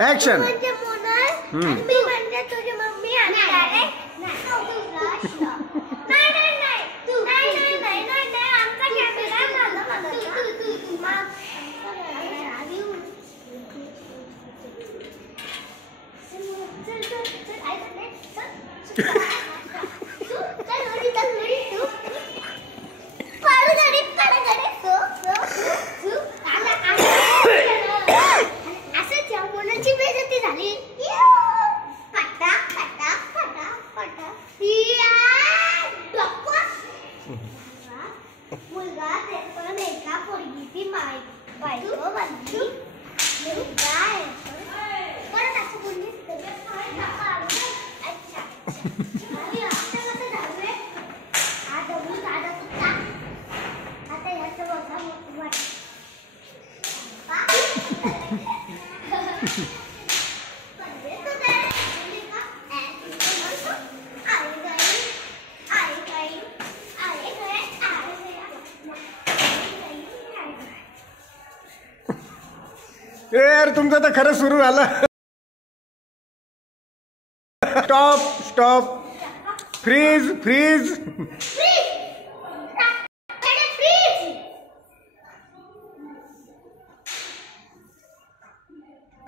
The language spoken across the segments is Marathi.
ऍक्शन. यार तुमचं तर खरंच सुरू झालं. Stop stop. Freeze freeze.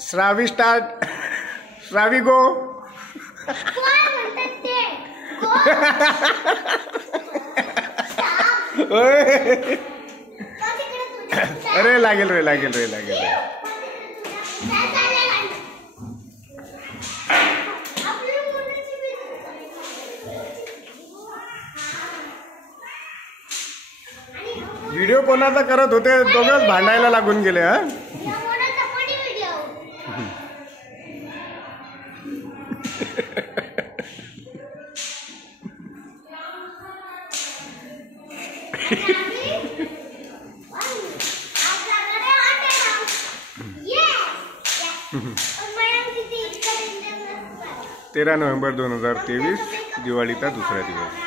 Shravi start. Shravi go. अरे लागेल रे लागेल रे लागेल रे. व्हिडिओ कोणाचा करत होते दोघंच भांडायला लागून गेले. हा तेरा नोव्हेंबर 2023 दिवाळीचा दुसरा दिवस.